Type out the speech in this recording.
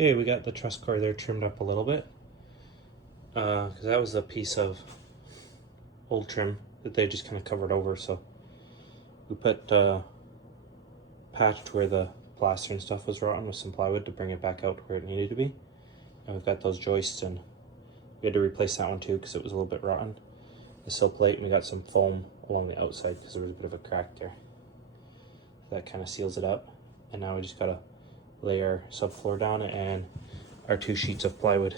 Okay, we got the truss core there trimmed up a little bit. Because that was a piece of old trim that they just kind of covered over, so we put patched where the plaster and stuff was rotten with some plywood to bring it back out to where it needed to be. And we've got those joists, and we had to replace that one too because it was a little bit rotten. The sill plate, and we got some foam along the outside because there was a bit of a crack there. That kind of seals it up. And now we just gotta lay our subfloor down and our 2 sheets of plywood.